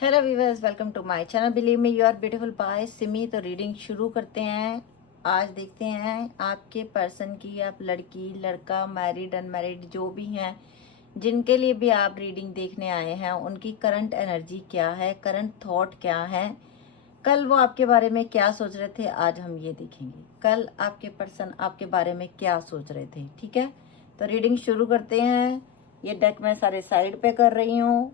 Hello viewers, welcome to my channel believe me you are beautiful by Simi. तो reading शुरू करते हैं। आज देखते हैं आपके पर्सन की, आप लड़की लड़का मैरिड अनमैरिड जो भी हैं, जिनके लिए भी आप रीडिंग देखने आए हैं, उनकी करंट एनर्जी क्या है, करंट थॉट क्या है, कल वो आपके बारे में क्या सोच रहे थे, आज हम ये देखेंगे कल आपके पर्सन आपके बारे में क्या सोच रहे थे। ठीक है, तो रीडिंग शुरू करते हैं। ये डेक मैं सारे साइड पे कर रही हूँ।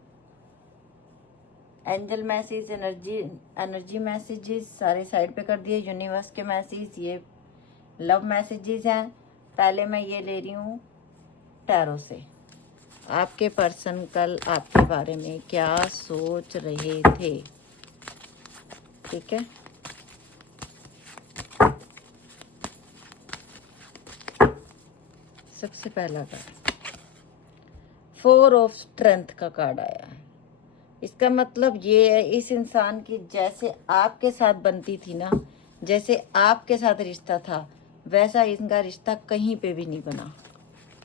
एंजल मैसेज, एनर्जी मैसेजेस सारे साइड पे कर दिए। यूनिवर्स के मैसेज, ये लव मैसेजेस हैं। पहले मैं ये ले रही हूँ टैरो से। आपके पर्सन कल आपके बारे में क्या सोच रहे थे। ठीक है, सबसे पहला कार्ड 4 ऑफ स्ट्रेंथ का कार्ड आया है। इसका मतलब ये है, इस इंसान की जैसे आपके साथ बनती थी ना, जैसे आपके साथ रिश्ता था, वैसा इनका रिश्ता कहीं पे भी नहीं बना।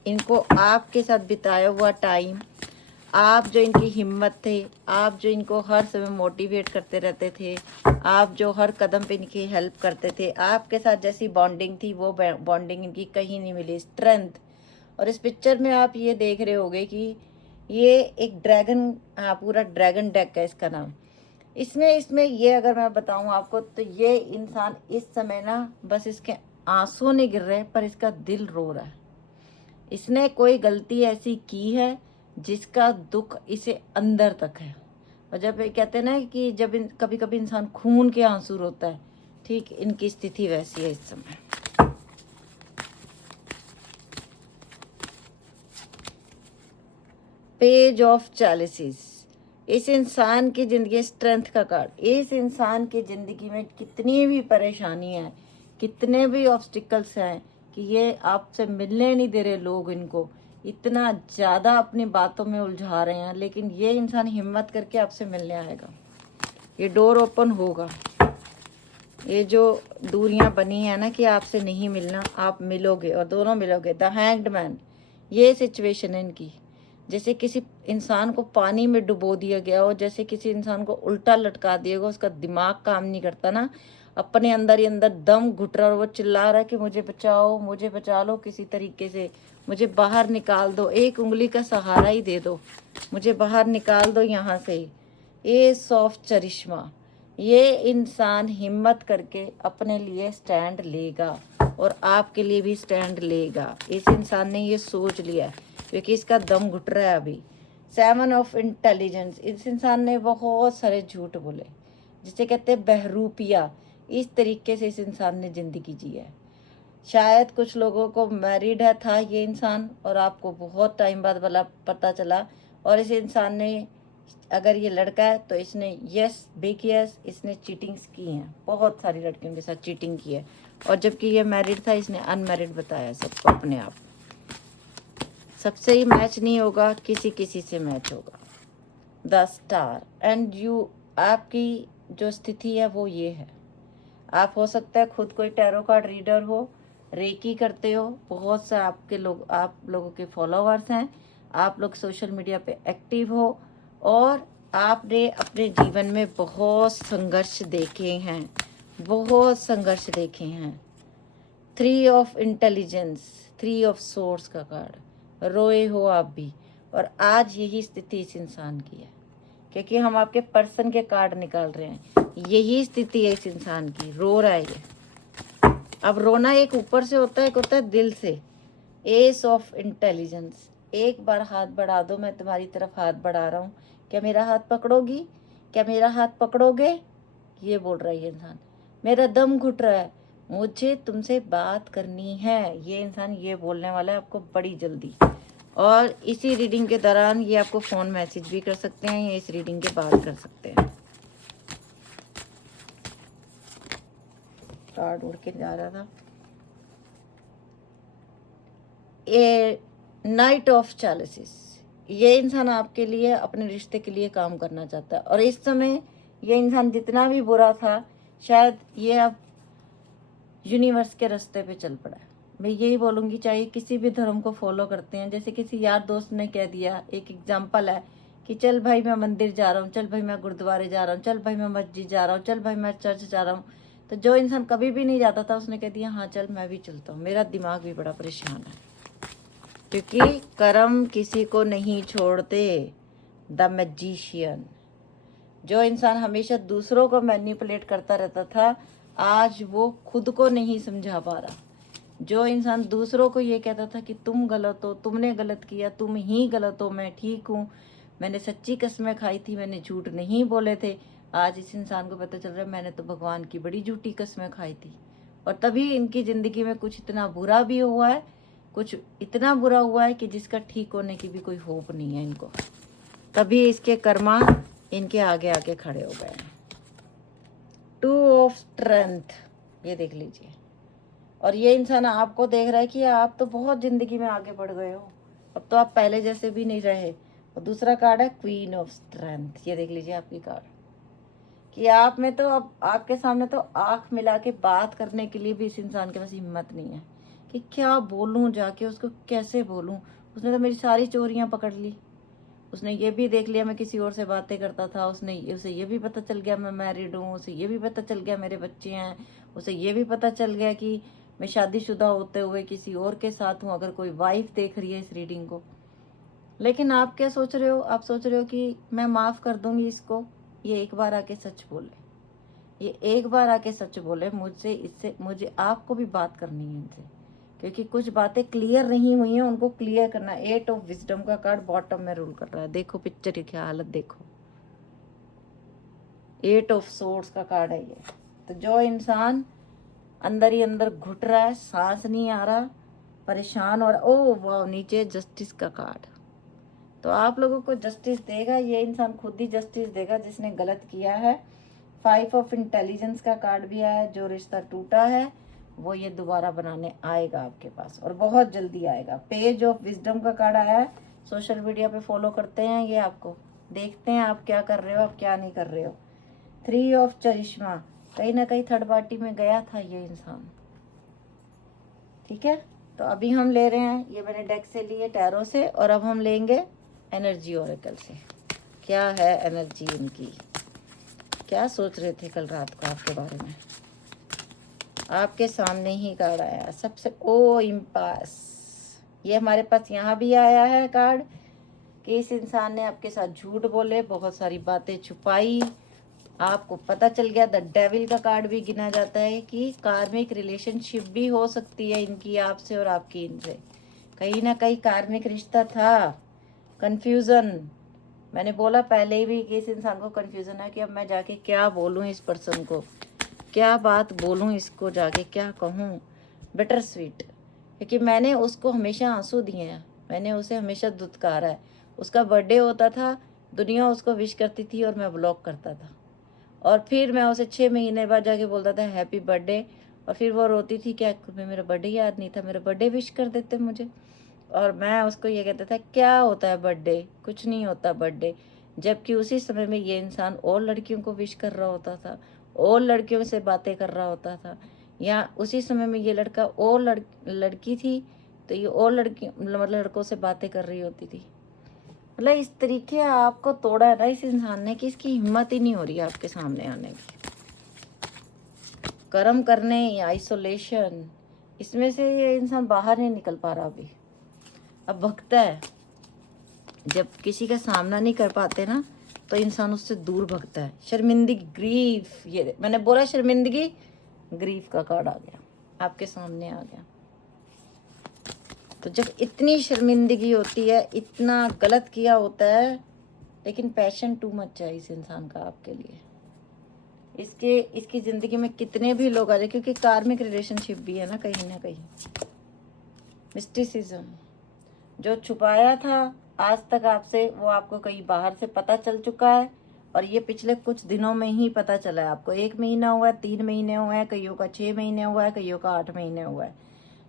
इनको आपके साथ बिताया हुआ टाइम, आप जो इनकी हिम्मत थे, आप जो इनको हर समय मोटिवेट करते रहते थे, आप जो हर कदम पे इनकी हेल्प करते थे, आपके साथ जैसी बॉन्डिंग थी वो बॉन्डिंग इनकी कहीं नहीं मिली। स्ट्रेंथ। और इस पिक्चर में आप ये देख रहे होंगे कि ये एक ड्रैगन, हाँ पूरा ड्रैगन डेक है इसका नाम। इसमें इसमें ये अगर मैं बताऊं आपको, तो ये इंसान इस समय ना, बस इसके आंसू नहीं गिर रहे पर इसका दिल रो रहा है। इसने कोई गलती ऐसी की है जिसका दुख इसे अंदर तक है। और जब ये कहते हैं ना कि जब कभी कभी इंसान खून के आंसू रोता है, ठीक इनकी स्थिति वैसी है इस समय। पेज ऑफ चैलिसिस। इस इंसान की जिंदगी, स्ट्रेंथ का कार्ड, इस इंसान की जिंदगी में कितनी भी परेशानी है, कितने भी ऑब्स्टिकल्स हैं कि ये आपसे मिलने नहीं दे रहे लोग, इनको इतना ज़्यादा अपनी बातों में उलझा रहे हैं, लेकिन ये इंसान हिम्मत करके आपसे मिलने आएगा। ये डोर ओपन होगा। ये जो दूरियां बनी है ना कि आपसे नहीं मिलना, आप मिलोगे और दोनों मिलोगे। द हैंग्ड मैन, ये सिचुएशन है इनकी। जैसे किसी इंसान को पानी में डुबो दिया गया हो, जैसे किसी इंसान को उल्टा लटका दिया गया, उसका दिमाग काम नहीं करता ना, अपने अंदर ही अंदर दम घुट रहा और वो चिल्ला रहा है कि मुझे बचाओ, मुझे बचा लो किसी तरीके से, मुझे बाहर निकाल दो, एक उंगली का सहारा ही दे दो, मुझे बाहर निकाल दो यहाँ से। ये सॉफ्ट चरिश्मा, ये इंसान हिम्मत करके अपने लिए स्टैंड लेगा और आपके लिए भी स्टैंड लेगा। इस इंसान ने ये सोच लिया है क्योंकि इसका दम घुट रहा है अभी। 7 ऑफ इंटेलिजेंस, इस इंसान ने बहुत सारे झूठ बोले, जिसे कहते हैं बहरूपिया। इस तरीके से इस इंसान ने जिंदगी जी है। शायद कुछ लोगों को मैरिड है था ये इंसान और आपको बहुत टाइम बाद वाला पता चला, और इस इंसान ने, अगर ये लड़का है तो इसने यस बिग यस, इसने चीटिंग्स की हैं, बहुत सारी लड़कियों के साथ चीटिंग की है। और जबकि ये मैरिड था, इसने अनमैरिड बताया सबको अपने आप। सबसे ही मैच नहीं होगा, किसी किसी से मैच होगा। द स्टार एंड यू, आपकी जो स्थिति है वो ये है, आप हो सकता है खुद कोई टैरो कार्ड रीडर हो, रेकी करते हो, बहुत से आपके लोग, आप लोगों के फॉलोअर्स हैं, आप लोग सोशल मीडिया पे एक्टिव हो और आपने अपने जीवन में बहुत संघर्ष देखे हैं, बहुत संघर्ष देखे हैं। 3 ऑफ इंटेलिजेंस, 3 ऑफ सोर्स का कार्ड, रोए हो आप भी। और आज यही स्थिति इस इंसान की है, क्योंकि हम आपके पर्सन के कार्ड निकाल रहे हैं। यही स्थिति है इस इंसान की, रो रहा है ये। अब रोना एक ऊपर से होता है, एक होता है दिल से। एस ऑफ इंटेलिजेंस, एक बार हाथ बढ़ा दो, मैं तुम्हारी तरफ हाथ बढ़ा रहा हूँ, क्या मेरा हाथ पकड़ोगी, क्या मेरा हाथ पकड़ोगे, ये बोल रहा है ये इंसान। मेरा दम घुट रहा है, मुझे तुमसे बात करनी है, ये इंसान ये बोलने वाला है आपको बड़ी जल्दी। और इसी रीडिंग के दौरान ये आपको फ़ोन मैसेज भी कर सकते हैं या इस रीडिंग के बाद कर सकते हैं। कार्ड उड़ के जा रहा था। ये नाइट ऑफ चैलिसिस, ये इंसान आपके लिए, अपने रिश्ते के लिए काम करना चाहता है। और इस समय ये इंसान जितना भी बुरा था, शायद ये अब यूनिवर्स के रास्ते पे चल पड़ा है। मैं यही बोलूँगी, चाहे किसी भी धर्म को फॉलो करते हैं, जैसे किसी यार दोस्त ने कह दिया, एक एग्जाम्पल है कि चल भाई मैं मंदिर जा रहा हूँ, चल भाई मैं गुरुद्वारे जा रहा हूँ, चल भाई मैं मस्जिद जा रहा हूँ, चल भाई मैं चर्च जा रहा हूँ। तो जो इंसान कभी भी नहीं जाता था उसने कह दिया हाँ चल मैं भी चलता हूँ। मेरा दिमाग भी बड़ा परेशान है, क्योंकि कर्म किसी को नहीं छोड़ते। द मैजिशियन, जो इंसान हमेशा दूसरों को मैनिपुलेट करता रहता था, आज वो खुद को नहीं समझा पा रहा। जो इंसान दूसरों को ये कहता था कि तुम गलत हो, तुमने गलत किया, तुम ही गलत हो, मैं ठीक हूँ, मैंने सच्ची कस्में खाई थी, मैंने झूठ नहीं बोले थे, आज इस इंसान को पता चल रहा है मैंने तो भगवान की बड़ी झूठी कस्में खाई थी। और तभी इनकी ज़िंदगी में कुछ इतना बुरा भी हुआ है, कुछ इतना बुरा हुआ है कि जिसका ठीक होने की भी कोई होप नहीं है इनको। तभी इसके कर्मा इनके आगे आके खड़े हो गए हैं। 2 ऑफ स्ट्रेंथ, ये देख लीजिए। और ये इंसान आपको देख रहा है कि आप तो बहुत ज़िंदगी में आगे बढ़ गए हो, अब तो आप पहले जैसे भी नहीं रहे। और दूसरा कार्ड है क्वीन ऑफ स्ट्रेंथ, ये देख लीजिए आपकी कार्ड, कि आप में तो अब आपके सामने तो आंख मिला के बात करने के लिए भी इस इंसान के पास हिम्मत नहीं है कि क्या बोलूं, जाके उसको कैसे बोलूं। उसने तो मेरी सारी चोरियां पकड़ ली, उसने ये भी देख लिया मैं किसी और से बातें करता था, उसे ये भी पता चल गया मैं मैरिड हूँ, उसे ये भी पता चल गया मेरे बच्चे हैं, उसे ये भी पता चल गया कि मैं शादीशुदा होते हुए किसी और के साथ हूँ, अगर कोई वाइफ देख रही है इस रीडिंग को। लेकिन आप क्या सोच रहे हो? आप सोच रहे हो कि मैं माफ़ कर दूंगी इसको, ये एक बार आके सच बोले, ये एक बार आके सच बोले मुझसे, इससे मुझे आपको भी बात करनी है इनसे, क्योंकि कुछ बातें क्लियर नहीं हुई हैं, उनको क्लियर करना। 8 ऑफ विजडम का कार्ड बॉटम में रूल कर रहा है, देखो पिक्चर की क्या हालत देखो। 8 ऑफ सोर्ड्स का कार्ड है ये। तो जो इंसान अंदर ही अंदर घुट रहा है, सांस नहीं आ रहा, परेशान और ओ वाह, नीचे जस्टिस का कार्ड। तो आप लोगों को जस्टिस देगा ये इंसान, खुद ही जस्टिस देगा जिसने गलत किया है। 5 ऑफ इंटेलिजेंस का कार्ड भी आया, जो रिश्ता टूटा है वो ये दोबारा बनाने आएगा आपके पास, और बहुत जल्दी आएगा। पेज ऑफ विजडम का कार्ड आया है, सोशल मीडिया पे फॉलो करते हैं ये आपको, देखते हैं आप क्या कर रहे हो, आप क्या नहीं कर रहे हो। 3 ऑफ चरिश्मा, कहीं ना कहीं थर्ड पार्टी में गया था ये इंसान, ठीक है। तो अभी हम ले रहे हैं, ये मैंने डेक से लिए टैरो से, और अब हम लेंगे एनर्जी ओरेकल से। क्या है एनर्जी इनकी, क्या सोच रहे थे कल रात को आपके बारे में। आपके सामने ही कार्ड आया सबसे, ओ इम्पास। ये हमारे पास यहाँ भी आया है कार्ड कि इस इंसान ने आपके साथ झूठ बोले, बहुत सारी बातें छुपाई, आपको पता चल गया। द डेविल का कार्ड भी गिना जाता है कि कार्मिक रिलेशनशिप भी हो सकती है इनकी आपसे और आपकी इनसे, कहीं ना कहीं कार्मिक रिश्ता था। कंफ्यूजन, मैंने बोला पहले ही भी कि इस इंसान को कंफ्यूजन है कि अब मैं जाके क्या बोलूँ इस पर्सन को, क्या बात बोलूँ इसको, जाके क्या कहूँ। बिटर स्वीट, क्योंकि मैंने उसको हमेशा आंसू दिए हैं, मैंने उसे हमेशा दुत्कारा है। उसका बर्थडे होता था, दुनिया उसको विश करती थी और मैं ब्लॉक करता था, और फिर मैं उसे 6 महीने बाद जाके बोलता था हैप्पी बर्थडे, और फिर वो रोती थी क्या तुम्हें मेरा बर्थडे याद नहीं था, मेरा बर्थडे विश कर देते मुझे। और मैं उसको ये कहता था क्या होता है बर्थडे, कुछ नहीं होता बर्थडे। जबकि उसी समय में ये इंसान और लड़कियों को विश कर रहा होता था, और लड़कियों से बातें कर रहा होता था, या उसी समय में ये लड़का और लड़की थी तो ये और लड़की मतलब लड़कों से बातें कर रही होती थी। मतलब इस तरीके आपको तोड़ा है ना इस इंसान ने कि इसकी हिम्मत ही नहीं हो रही है आपके सामने आने की। कर्म करने या आइसोलेशन, इसमें से ये इंसान बाहर नहीं निकल पा रहा अभी। अब भगता है, जब किसी का सामना नहीं कर पाते ना तो इंसान उससे दूर भगता है। शर्मिंदगी, ग्रीफ, ये मैंने बोला शर्मिंदगी, ग्रीफ का कार्ड आ गया आपके सामने आ गया। तो जब इतनी शर्मिंदगी होती है, इतना गलत किया होता है, लेकिन पैशन टू मच है इस इंसान का आपके लिए। इसकी ज़िंदगी में कितने भी लोग आ जाए, क्योंकि कार्मिक रिलेशनशिप भी है ना कहीं। मिस्टिसिज्म, जो छुपाया था आज तक आपसे, वो आपको कहीं बाहर से पता चल चुका है, और ये पिछले कुछ दिनों में ही पता चला है आपको। 1 महीना हुआ है, 3 महीने हुए हैं, कईयों का 6 महीने हुआ है, कईयों का 8 महीने हुआ है,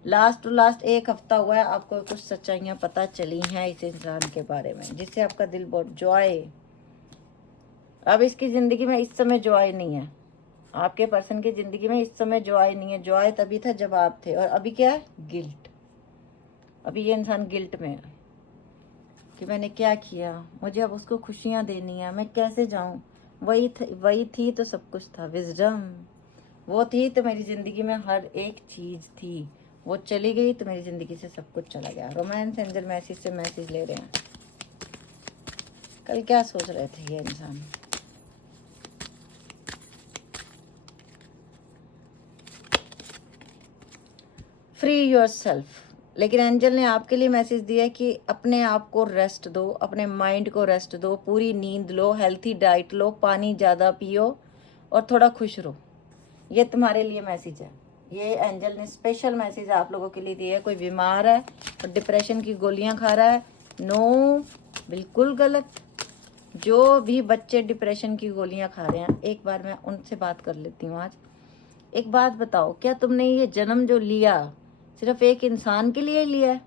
लास्ट टू लास्ट 1 हफ्ता हुआ है, आपको कुछ सच्चाइयाँ पता चली हैं इस इंसान के बारे में, जिससे आपका दिल बहुत जॉय। अब इसकी ज़िंदगी में इस समय जॉय नहीं है, आपके पर्सन की ज़िंदगी में इस समय जॉय नहीं है। जॉय तभी था जब आप थे, और अभी क्या है, गिल्ट। अभी ये इंसान गिल्ट में है कि मैंने क्या किया, मुझे अब उसको खुशियाँ देनी है, मैं कैसे जाऊँ। वही थी तो सब कुछ था। विजडम वो थी तो मेरी ज़िंदगी में हर एक चीज़ थी। वो चली गई तो मेरी ज़िंदगी से सब कुछ चला गया। रोमांस एंजल मैसेज से मैसेज ले रहे हैं। कल क्या सोच रहे थे ये इंसान। Free your self. लेकिन एंजल ने आपके लिए मैसेज दिया कि अपने आप को रेस्ट दो, अपने माइंड को रेस्ट दो, पूरी नींद लो, हेल्थी डाइट लो, पानी ज़्यादा पियो और थोड़ा खुश रहो। ये तुम्हारे लिए मैसेज है। ये एंजल ने स्पेशल मैसेज आप लोगों के लिए दिया है। कोई बीमार है और डिप्रेशन की गोलियां खा रहा है, नो, बिल्कुल गलत। जो भी बच्चे डिप्रेशन की गोलियां खा रहे हैं, एक बार मैं उनसे बात कर लेती हूँ आज। एक बात बताओ, क्या तुमने ये जन्म जो लिया सिर्फ एक इंसान के लिए लिया है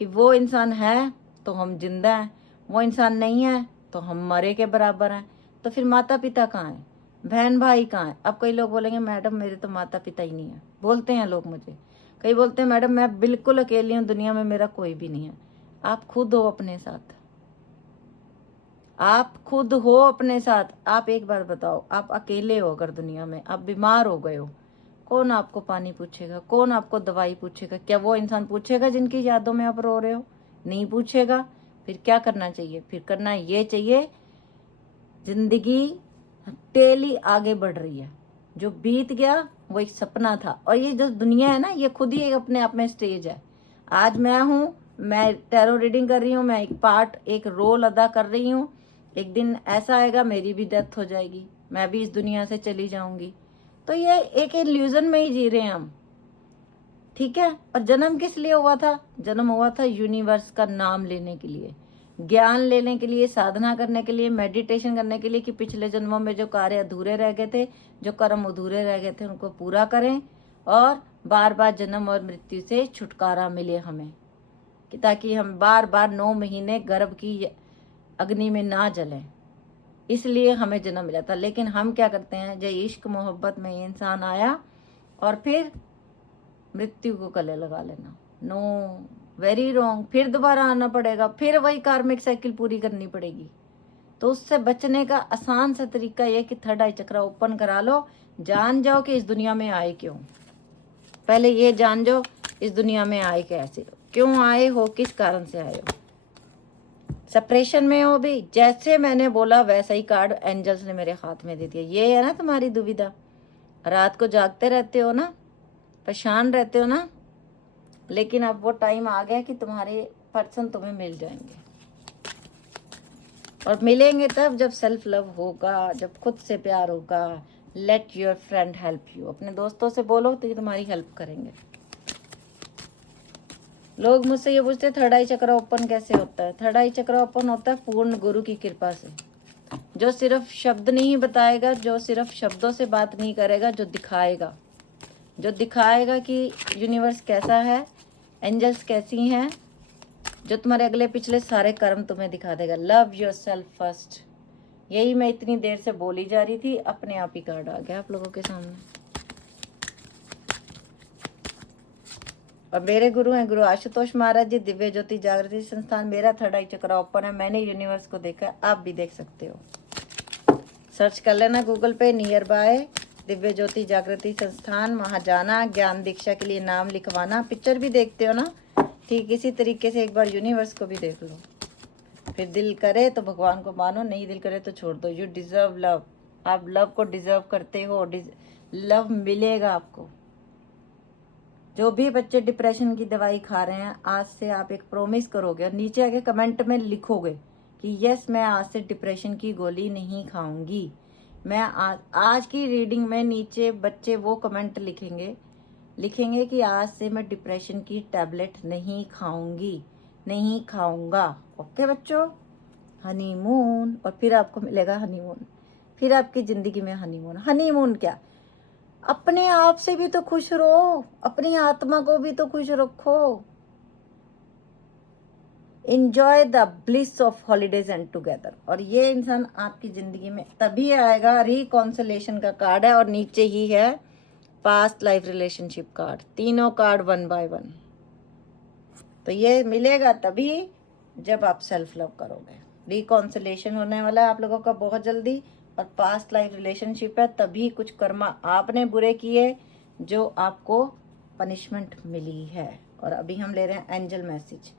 कि वो इंसान है तो हम जिंदा हैं, वो इंसान नहीं है तो हम मरे के बराबर हैं? तो फिर माता पिता कहाँ हैं, बहन भाई कहाँ हैं? अब कई लोग बोलेंगे मैडम मेरे तो माता पिता ही नहीं है, बोलते हैं लोग मुझे। कई बोलते हैं मैडम मैं बिल्कुल अकेली हूँ, दुनिया में मेरा कोई भी नहीं है। आप खुद हो अपने साथ, आप खुद हो अपने साथ। आप एक बार बताओ, आप अकेले हो अगर दुनिया में, आप बीमार हो गए हो, कौन आपको पानी पूछेगा, कौन आपको दवाई पूछेगा? क्या वो इंसान पूछेगा जिनकी यादों में आप रो रहे हो? नहीं पूछेगा। फिर क्या करना चाहिए? फिर करना ये चाहिए, जिंदगी डेली आगे बढ़ रही है, जो बीत गया वो एक सपना था। और ये जो दुनिया है ना, ये खुद ही एक अपने आप में स्टेज है। आज मैं हूँ, मैं टैरो रीडिंग कर रही हूँ, मैं एक पार्ट, एक रोल अदा कर रही हूँ। एक दिन ऐसा आएगा मेरी भी डेथ हो जाएगी, मैं भी इस दुनिया से चली जाऊंगी। तो ये एक इल्यूजन में ही जी रहे हैं हम, ठीक है। और जन्म किस लिए हुआ था? जन्म हुआ था यूनिवर्स का नाम लेने के लिए, ज्ञान लेने के लिए, साधना करने के लिए, मेडिटेशन करने के लिए, कि पिछले जन्मों में जो कार्य अधूरे रह गए थे, जो कर्म अधूरे रह गए थे, उनको पूरा करें और बार बार जन्म और मृत्यु से छुटकारा मिले हमें, कि ताकि हम बार बार 9 महीने गर्भ की अग्नि में ना जलें। इसलिए हमें जन्म मिला था। लेकिन हम क्या करते हैं, जब इश्क मोहब्बत में ये इंसान आया और फिर मृत्यु को गले लगा लेना, नो, वेरी रॉन्ग। फिर दोबारा आना पड़ेगा, फिर वही कार्मिक साइकिल पूरी करनी पड़ेगी। तो उससे बचने का आसान सा तरीका यह कि थर्ड आई चक्र ओपन करा लो, जान जाओ कि इस दुनिया में आए क्यों। पहले ये जान जाओ इस दुनिया में आए कैसे, क्यों आए हो, किस कारण से आए हो। सेपरेशन में हो भी, जैसे मैंने बोला वैसा ही कार्ड एंजल्स ने मेरे हाथ में दे दिया। ये है ना तुम्हारी दुविधा, रात को जागते रहते हो ना, परेशान रहते हो ना, लेकिन अब वो टाइम आ गया कि तुम्हारे पर्सन तुम्हें मिल जाएंगे। और मिलेंगे तब जब सेल्फ लव होगा, जब खुद से प्यार होगा। Let your friend help you. अपने दोस्तों से बोलो तो ये तुम्हारी हेल्प करेंगे। लोग मुझसे ये पूछते हैं थर्ड आई चक्र ओपन कैसे होता है? थर्ड आई चक्र ओपन होता है पूर्ण गुरु की कृपा से, जो सिर्फ शब्द नहीं बताएगा, जो सिर्फ शब्दों से बात नहीं करेगा, जो दिखाएगा, जो दिखाएगा कि यूनिवर्स कैसा है, एंजल्स कैसी हैं, जो तुम्हारे अगले पिछले सारे कर्म तुम्हें दिखा देगा। Love your self first. यही मैं इतनी देर से बोली जा रही थी, अपने आप ही कार्ड आ गया आप लोगों के सामने। और मेरे गुरु हैं गुरु आशुतोष महाराज जी, दिव्य ज्योति जागृति संस्थान। मेरा थर्ड आई चक्र ओपन है, मैंने यूनिवर्स को देखा, आप भी देख सकते हो। सर्च कर लेना गूगल पे, नियर बाय दिव्य ज्योति जागृति संस्थान, वहाँ जाना, ज्ञान दीक्षा के लिए नाम लिखवाना। पिक्चर भी देखते हो ना, ठीक इसी तरीके से एक बार यूनिवर्स को भी देख लो। फिर दिल करे तो भगवान को मानो, नहीं दिल करे तो छोड़ दो। यू डिजर्व लव, आप लव को डिजर्व करते हो, लव मिलेगा आपको। जो भी बच्चे डिप्रेशन की दवाई खा रहे हैं, आज से आप एक प्रॉमिस करोगे और नीचे आके कमेंट में लिखोगे कि यस मैं आज से डिप्रेशन की गोली नहीं खाऊंगी। मैं आज की रीडिंग में नीचे बच्चे वो कमेंट लिखेंगे कि आज से मैं डिप्रेशन की टैबलेट नहीं खाऊंगी, नहीं खाऊंगा। ओके बच्चों, हनीमून। और फिर आपको मिलेगा हनीमून, फिर आपकी जिंदगी में हनीमून। हनीमून क्या, अपने आप से भी तो खुश रहो, अपनी आत्मा को भी तो खुश रखो। Enjoy the bliss of holidays and together। और ये इंसान आपकी जिंदगी में तभी आएगा, रिकॉन्सिलेशन का कार्ड है और नीचे ही है पास्ट लाइफ रिलेशनशिप कार्ड। तीनों कार्ड 1 by 1। तो ये मिलेगा तभी जब आप सेल्फ लव करोगे। रिकॉन्सिलेशन होने वाला है आप लोगों का बहुत जल्दी, और पास्ट लाइफ रिलेशनशिप है, तभी कुछ कर्मा आपने बुरे किए जो आपको पनिशमेंट मिली है। और अभी हम ले रहे हैं एंजल मैसेज।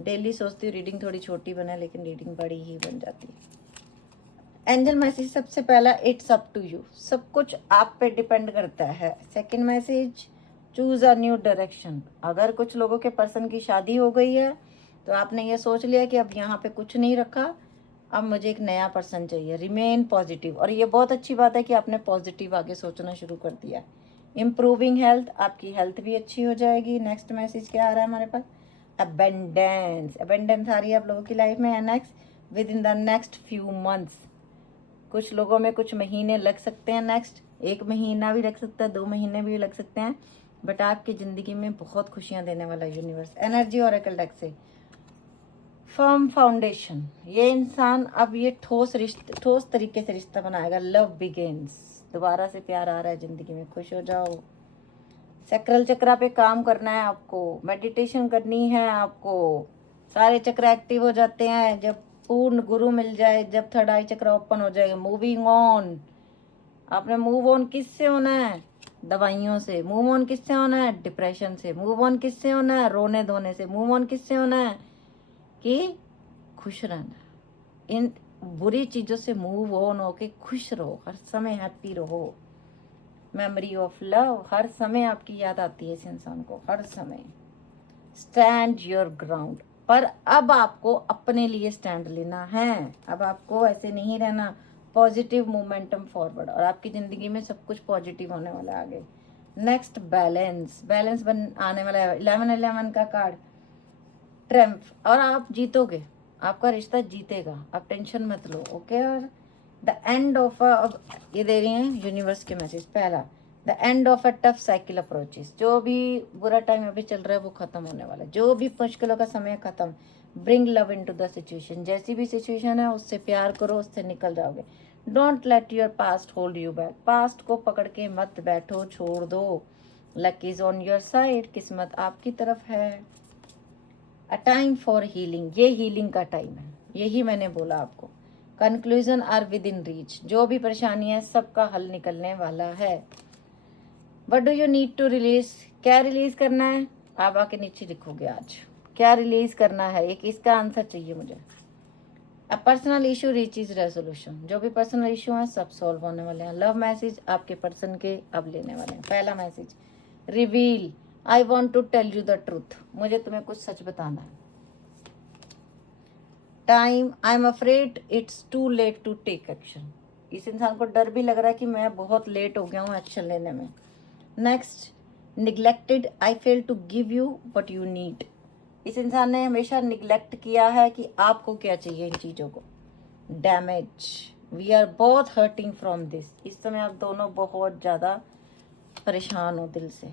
डेली सोचती हूँ रीडिंग थोड़ी छोटी बने, लेकिन रीडिंग बड़ी ही बन जाती है। एंजल मैसेज सबसे पहला, इट्स अप टू यू, सब कुछ आप पे डिपेंड करता है। Second message, choose a new direction. अगर कुछ लोगों के पर्सन की शादी हो गई है तो आपने ये सोच लिया कि अब यहाँ पे कुछ नहीं रखा, अब मुझे एक नया पर्सन चाहिए। रिमेन पॉजिटिव, और ये बहुत अच्छी बात है कि आपने पॉजिटिव आगे सोचना शुरू कर दिया। इम्प्रूविंग हेल्थ, आपकी हेल्थ भी अच्छी हो जाएगी। नेक्स्ट मैसेज क्या आ रहा है हमारे पास, अबेंडेंस। अबेंडेंस आ रही है आप लोगों की लाइफ में। Next, with in the next few months, कुछ लोगों में कुछ महीने लग सकते हैं। नेक्स्ट 1 महीना भी लग सकता है, 2 महीने भी लग सकते हैं, बट आपकी ज़िंदगी में बहुत खुशियां देने वाला यूनिवर्स। एनर्जी ऑरेकल डेक से, फर्म फाउंडेशन, ये इंसान अब ये ठोस तरीके से रिश्ता बनाएगा। लव बिगेन्स, दोबारा से प्यार आ रहा है ज़िंदगी में, खुश हो जाओ। चक्रल चक्रा पे काम करना है आपको, मेडिटेशन करनी है आपको। सारे चक्र एक्टिव हो जाते हैं जब पूर्ण गुरु मिल जाए, जब थर्ड आई चक्र ओपन हो जाएगा। मूविंग ऑन, आपने मूव ऑन किससे होना है, दवाइयों से। मूव ऑन किससे होना है, डिप्रेशन से। मूव ऑन किससे होना है, रोने धोने से। मूव ऑन किससे होना है, कि खुश रहना। इन बुरी चीज़ों से मूव ऑन होके खुश रहो, हर समय हैप्पी रहो। मेमोरी ऑफ लव, हर समय आपकी याद आती है इस इंसान को, हर समय। स्टैंड योर ग्राउंड, पर अब आपको अपने लिए स्टैंड लेना है। अब आपको ऐसे नहीं रहना। पॉजिटिव मोमेंटम फॉरवर्ड, और आपकी ज़िंदगी में सब कुछ पॉजिटिव होने वाला है आगे। Next, balance. बैलेंस बन आने वाला है। 1111 का कार्ड, ट्रम्प, और आप जीतोगे, आपका रिश्ता जीतेगा, आप टेंशन मत लो। ओके। और द एंड ऑफ ये दे रही हैं यूनिवर्स के मैसेज। पहला, the end of a tough cycle approaches, जो भी बुरा टाइम अभी चल रहा है वो खत्म होने वाला है, जो भी मुश्किलों का समय खत्म। Bring love into the situation, जैसी भी सिचुएशन है उससे प्यार करो, उससे निकल जाओगे। Don't let your past hold you back, past को पकड़ के मत बैठो, छोड़ दो। Luck is on your side, किस्मत आपकी तरफ है। अ टाइम फॉर हीलिंग, ये हीलिंग का टाइम है, यही मैंने बोला आपको। Conclusion are within reach, जो भी परेशानी है सबका हल निकलने वाला है। What do you need to release, क्या रिलीज करना है, आप आके नीचे लिखोगे आज क्या रिलीज करना है। एक इसका आंसर चाहिए मुझे। A personal issue reach is resolution, जो भी पर्सनल इशू है सब सॉल्व होने वाले हैं। लव मैसेज आपके पर्सन के अब लेने वाले हैं। पहला message, reveal, I want to tell you the truth, मुझे तुम्हें कुछ सच बताना है। Time, I am afraid it's too late to take action, इस इंसान को डर भी लग रहा है कि मैं बहुत लेट हो गया हूँ एक्शन लेने में। Next, neglected, I fail to give you what you need, इस इंसान ने हमेशा निग्लेक्ट किया है कि आपको क्या चाहिए इन चीज़ों को। Damage, we are both hurting from this, इस समय आप दोनों बहुत ज़्यादा परेशान हो दिल से।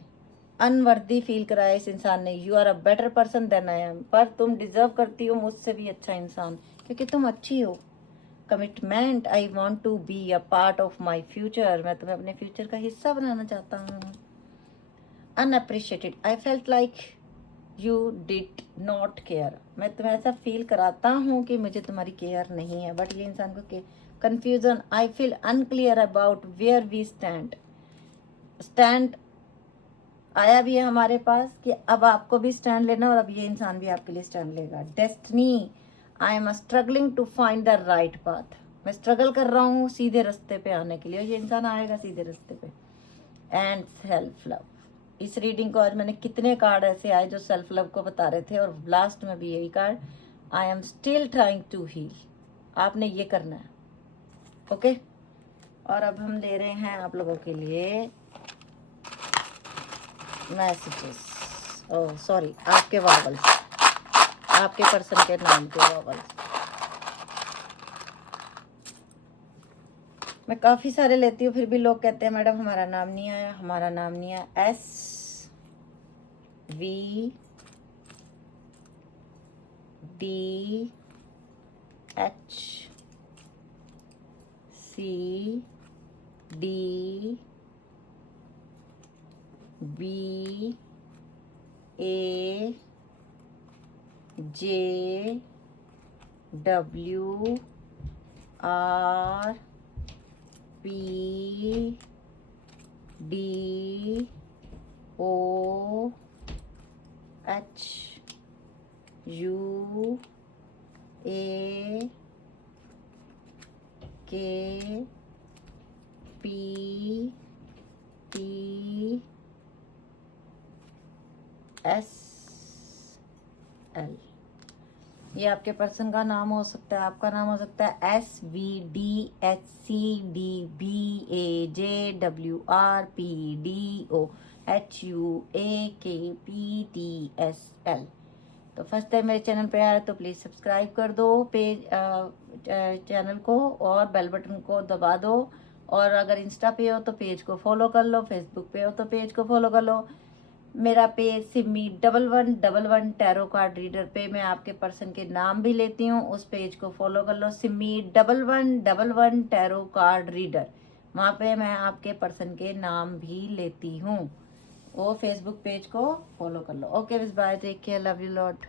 अनवर्दी फील कराया इस इंसान ने। You are a better person than I am, पर तुम डिजर्व करती हो मुझसे भी अच्छा इंसान, क्योंकि तुम अच्छी हो। Commitment, I want to be a part of my future, मैं तुम्हें अपने फ्यूचर का हिस्सा बनाना चाहता हूँ। Unappreciated, I felt like you did not care, मैं तुम्हें ऐसा फील कराता हूँ कि मुझे तुम्हारी केयर नहीं है, बट ये इंसान को confusion, I feel unclear about where we stand. Stand आया भी है हमारे पास कि अब आपको भी स्टैंड लेना, और अब ये इंसान भी आपके लिए स्टैंड लेगा। Destiny, I am struggling to find the right path, मैं स्ट्रगल कर रहा हूँ सीधे रास्ते पे आने के लिए, और ये इंसान आएगा सीधे रास्ते पे। एंड सेल्फ लव, इस रीडिंग को आज मैंने कितने कार्ड ऐसे आए जो सेल्फ लव को बता रहे थे, और लास्ट में भी यही card, I am still trying to heal, आपने ये करना है। ओके। और अब हम ले रहे हैं आप लोगों के लिए मैसेजेस, ओह सॉरी, आपके वॉवल्स, आपके पर्सन के नाम के वॉवल्स। मैं काफ़ी सारे लेती हूँ, फिर भी लोग कहते हैं मैडम हमारा नाम नहीं आया, हमारा नाम नहीं आया। S V D H C D B A JWR PDOHQPTSL। ये आपके पर्सन का नाम हो सकता है, आपका नाम हो सकता है SVDHCDBAJWRPDOHUAKPTSL। तो फर्स्ट टाइम मेरे चैनल पे आए तो प्लीज़ सब्सक्राइब कर दो चैनल को, और बेल बटन को दबा दो। और अगर इंस्टा पे हो तो पेज को फॉलो कर लो, फेसबुक पे हो तो पेज को फॉलो कर लो। मेरा page Simi 1111 tarot card reader पे मैं आपके पर्सन के नाम भी लेती हूँ, उस पेज को फॉलो कर लो, सिमी 1111 टैरो कार्ड रीडर। वहाँ पे मैं आपके पर्सन के नाम भी लेती हूँ, वो फेसबुक पेज को फॉलो कर लो। Okay, bye, take care, love you lot.